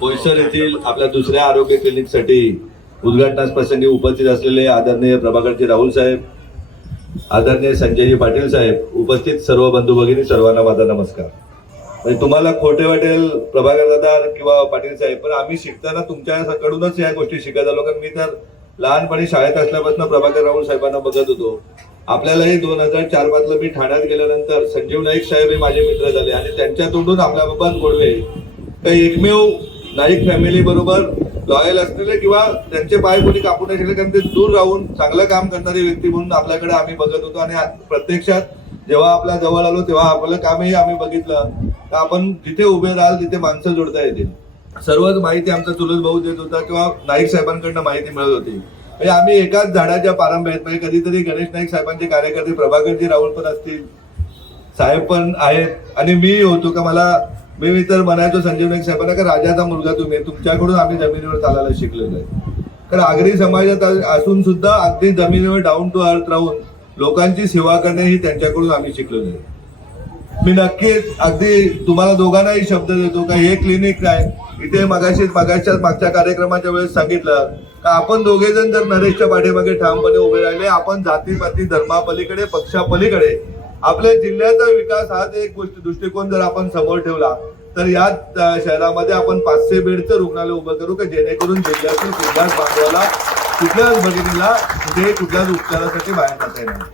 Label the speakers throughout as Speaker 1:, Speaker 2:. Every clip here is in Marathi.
Speaker 1: बोईसर येथील आपल्या दुसऱ्या आरोग्य क्लिनिकसाठी उद्घाटना प्रसंगी उपस्थित असलेले आदरणीय प्रभाकरजी राहुल साहेब आदरणीय संजयजी पाटील साहेब उपस्थित सर्व बंधू भगिनी सर्वांना माझा नमस्कार म्हणजे तुम्हाला खोटे वाटेल प्रभाकर दादा किंवा पाटील साहेब पण आम्ही शिकताना तुमच्याकडूनच या गोष्टी शिकत आलो कारण मी तर लहानपणी शाळेत असल्यापासून प्रभाकर राहुल साहेबांना बघत होतो आपल्यालाही दोन हजार चार पाचला मी ठाण्यात गेल्यानंतर संजीव नाईक साहेब हे माझे मित्र झाले आणि त्यांच्या तोंडून आपल्याबाबत गोडवे काही एकमेव नाईक फॅमिली बरोबर लॉयल असलेले किंवा त्यांचे पाय कोणी कापू नाही शकले कारण ते दूर राहून चांगलं काम करणारी व्यक्ती म्हणून आपल्याकडे आम्ही बघत होतो आणि प्रत्यक्षात जेव्हा आपल्या जवळ आलो तेव्हा आपलं कामही आम्ही बघितलं तर आपण जिथे उभे राहाल तिथे माणसं जोडता येतील सर्वच माहिती आमचा चुलत भाऊ देत होता किंवा नाईक साहेबांकडनं माहिती मिळत होती म्हणजे आम्ही एकाच झाडाच्या पारंभ्यात म्हणजे कधीतरी गणेश नाईक साहेबांचे कार्यकर्ते प्रभाकरजी राहुल पण असतील साहेब पण आहेत आणि मी होतो का मला मी तर म्हणायचो संजीव नाईक साहेबांना का राजाचा मुलगा तुम्ही तुमच्याकडून आम्ही जमिनीवर चालायला शिकलेलो आहे कारण आगरी समाजात असून सुद्धा अगदी जमिनीवर डाऊन टू अर्थ राहून लोकांची सेवा करणे ही त्यांच्याकडून आम्ही शिकलेलो आहे मी नक्कीच अगदी तुम्हाला दोघांनाही शब्द देतो का हे क्लिनिक नाही इथे मगाशी मगाशच्या मागच्या कार्यक्रमाच्या वेळेस सांगितलं का आपण दोघे जण जर नरेशच्या पाठीमागे ठामपणे उभे राहिले आपण जातीपाती धर्मापलीकडे पक्षापलीकडे आपल्या जिल्ह्याचा विकास हाच एक गोष्ट दृष्टिकोन जर आपण समोर ठेवला तर या शहरामध्ये आपण पाचशे बेडचं रुग्णालय उभं करू का जेणेकरून जिल्ह्यातील कुठल्याच बांधवाला कुठल्याच भगिनीला कुठे कुठल्याच उपचारासाठी बाहेर जाता येणार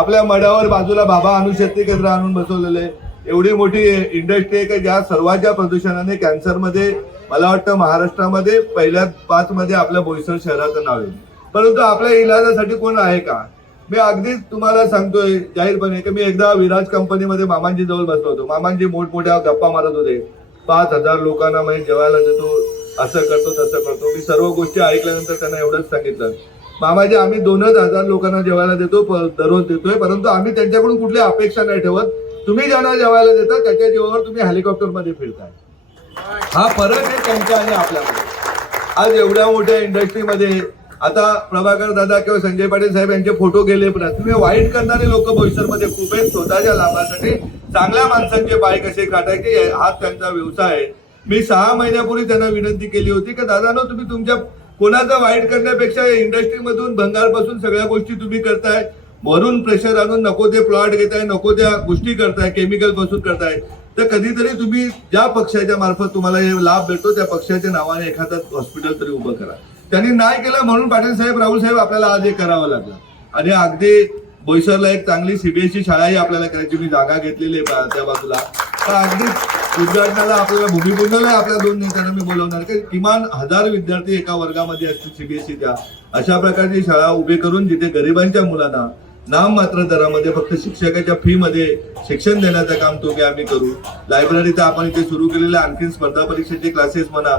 Speaker 1: आपल्या मड्यावर बाजूला बाबा अणुशक्ती केंद्र आणून बसवलेले एवढी मोठी इंडस्ट्री आहे की ज्या सर्वांच्या प्रदूषणाने कॅन्सरमध्ये मला वाटतं महाराष्ट्रामध्ये पहिल्या पाचमध्ये आपल्या बोईसर शहराचं नाव आहे परंतु आपल्या इलाजासाठी कोण आहे का मी अगदीच तुम्हाला सांगतोय जाहीरपणे की मी एकदा विराज कंपनीमध्ये मामांजी जवळ बसलो होतो मामांजी मोठमोठ्या गप्पा मारत होते पाच हजार लोकांना मी जेवायला देतो असं करतो तसं करतो मी सर्व गोष्टी ऐकल्यानंतर त्यांना एवढंच सांगितलं मामाजी आम्ही दोनच हजार लोकांना जेवायला देतो दररोज देतोय परंतु आम्ही त्यांच्याकडून कुठली अपेक्षा नाही ठेवत तुम्ही ज्यांना जेवायला देता त्याच्या जीवावर तुम्ही हेलिकॉप्टरमध्ये फिरताय हा फरक आहे त्यांच्या आणि आपल्यामध्ये आज एवढ्या मोठ्या इंडस्ट्रीमध्ये आता प्रभाकर दादा किंवा संजय पाटील साहेब यांचे फोटो गेले तुम्ही वाईट करणारे लोक भविष्यामध्ये खूप आहेत स्वतःच्या लाभासाठी चांगल्या माणसांचे पाय कसे काटायचे हा त्यांचा व्यवसाय आहे मी सहा महिन्यापूर्वी त्यांना विनंती केली होती की दादा तुम्ही तुमच्या कोणाचा वाईट करण्यापेक्षा इंडस्ट्रीमधून भंगारपासून सगळ्या गोष्टी तुम्ही करताय भरून प्रेशर आणून नको ते प्लॉट घेताय नको त्या गोष्टी करताय केमिकल बसून करताय तर कधीतरी तुम्ही ज्या पक्षाच्या मार्फत तुम्हाला हे लाभ भेटतो त्या पक्षाच्या नावाने एखादा हॉस्पिटल तरी उभं करा त्यांनी नाही केलं म्हणून पाटील साहेब राहुल साहेब आपल्याला आज हे करावं लागलं आणि अगदी बोईसरला एक चांगली सीबीएसई शाळाही आपल्याला करायची मी जागा घेतलेली आहे त्या बाजूला तर अगदी उद्घाटनाला आपल्याला आपल्या दोन नेत्यांना मी बोलवणार की किमान हजार विद्यार्थी एका वर्गामध्ये असतील सीबीएससीच्या अशा प्रकारची शाळा उभी करून जिथे गरिबांच्या मुलांना नाम मात्र दरामध्ये फक्त शिक्षकाच्या मध्ये शिक्षण देण्याचं काम तुम्ही आम्ही करू लायब्ररीचं आपण इथे सुरू केलेलं आणखी स्पर्धा परीक्षेचे क्लासेस म्हणा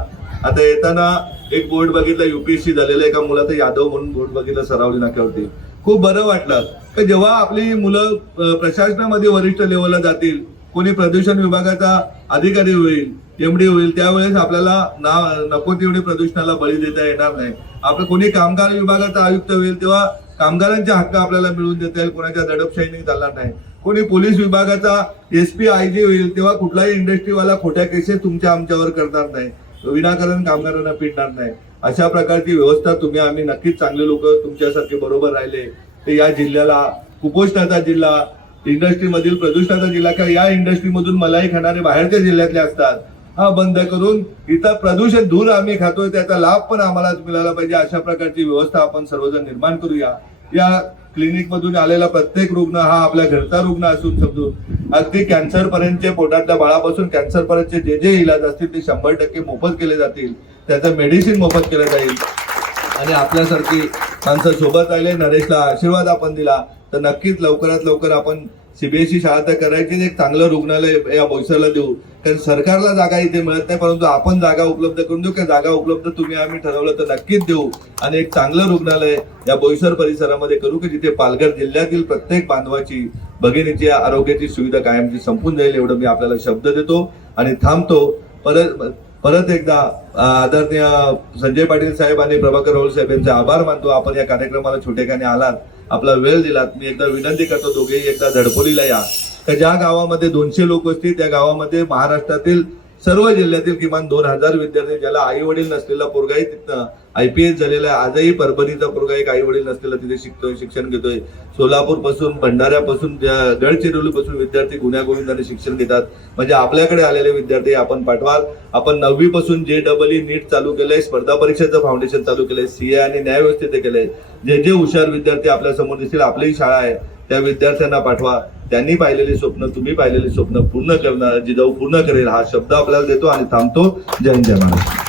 Speaker 1: आता येताना एक बोर्ड बघितला युपीएससी झालेला एका मुलाचा यादव म्हणून बोर्ड बघितला सरावली नाक्यावरती खूप बरं वाटलं तर जेव्हा आपली मुलं प्रशासनामध्ये वरिष्ठ लेवलला जातील कोणी प्रदूषण विभागाचा अधिकारी होईल एमडी होईल त्यावेळेस आपल्याला ना नको तेवढी प्रदूषणाला बळी देता येणार नाही आपलं कोणी कामगार विभागाचा आयुक्त होईल तेव्हा कामगारांचे हक्क आपल्याला मिळवून देता येईल कोणाच्या दडपशाहीने चालणार नाही कोणी पोलीस विभागाचा एस पी आय जी होईल तेव्हा कुठलाही इंडस्ट्रीवाला खोट्या केसेस तुमच्या आमच्यावर करणार नाही विनाकारण कामगारांना पिडणार नाही अशा प्रकारची व्यवस्था तुम्ही आम्ही नक्कीच चांगले लोक तुमच्यासारखे बरोबर राहिले ते या जिल्ह्याला कुपोषणाचा जिल्हा इंडस्ट्रीमधील प्रदूषणाचा जिल्हा किंवा या इंडस्ट्रीमधून मलाई खाणारे बाहेरच्या जिल्ह्यातले असतात हा बंद करून इथं प्रदूषण धूर आम्ही खातोय त्याचा लाभ पण आम्हाला मिळाला पाहिजे अशा प्रकारची व्यवस्था आपण सर्वजण निर्माण करूया या क्लिनिक मधून आलेला प्रत्येक रुग्ण हा आपल्या घरचा रुग्ण असून समजू अगदी कॅन्सर पर्यंतचे पोटातल्या बाळापासून कॅन्सर पर्यंतचे जे जे इलाज असतील ते शंभर टक्के मोफत केले जातील त्याचं मेडिसिन मोफत केलं जाईल आणि आपल्यासारखी माणसं सोबत राहिले नरेशला आशीर्वाद आपण दिला तर नक्कीच लवकरात लवकर आपण सीबीएसई शाळा तर करायची एक चांगलं रुग्णालय या बोईसरला देऊ कारण सरकारला जागा इथे मिळत नाही परंतु आपण जागा उपलब्ध करून देऊ किंवा जागा उपलब्ध तुम्ही आम्ही ठरवलं तर नक्कीच देऊ आणि एक चांगलं रुग्णालय या बोईसर परिसरामध्ये करू की जिथे पालघर जिल्ह्यातील प्रत्येक बांधवाची भगिनीची आरोग्याची सुविधा कायमची संपून जाईल एवढं मी आपल्याला शब्द देतो आणि थांबतो परत परत एकदा आदरणीय संजय पाटील साहेब आणि प्रभाकर राऊळ साहेब यांचे आभार मानतो आपण या कार्यक्रमाला छोटेखाने आलात आपला वेळ दिलात मी एकदा विनंती करतो दोघेही एकदा धडपोलीला या तर ज्या गावामध्ये दोनशे लोक असतील त्या गावामध्ये महाराष्ट्रातील सर्व जिल्ह्यातील किमान दोन हजार विद्यार्थी ज्याला आई वडील नसलेला पोरगाही तिथनं आय पी एस झालेला आहे आजही परभणीचा पोरगा एक आई वडील नसलेला तिथे शिकतोय शिक्षण घेतोय सोलापूर पासून भंडाऱ्यापासून गडचिरोली पासून विद्यार्थी गुण्यागोविंदाने शिक्षण घेतात म्हणजे आपल्याकडे आलेले विद्यार्थी आपण पाठवाल आपण नववी पासून J double e E e e NEET चालू केलंय स्पर्धा परीक्षेचं फाउंडेशन चालू केलंय सीए आणि न्यायव्यवस्थेचं केलंय जे जे हुशार विद्यार्थी आपल्या समोर दिसतील आपलीही शाळा आहे त्या विद्यार्थ्यांना पाठवा त्यांनी पाहिलेली स्वप्न तुम्ही पाहिलेली स्वप्न पूर्ण करणार जिजाऊ पूर्ण करेल हा शब्द आपल्याला देतो आणि थांबतो जय जय महाराष्ट्र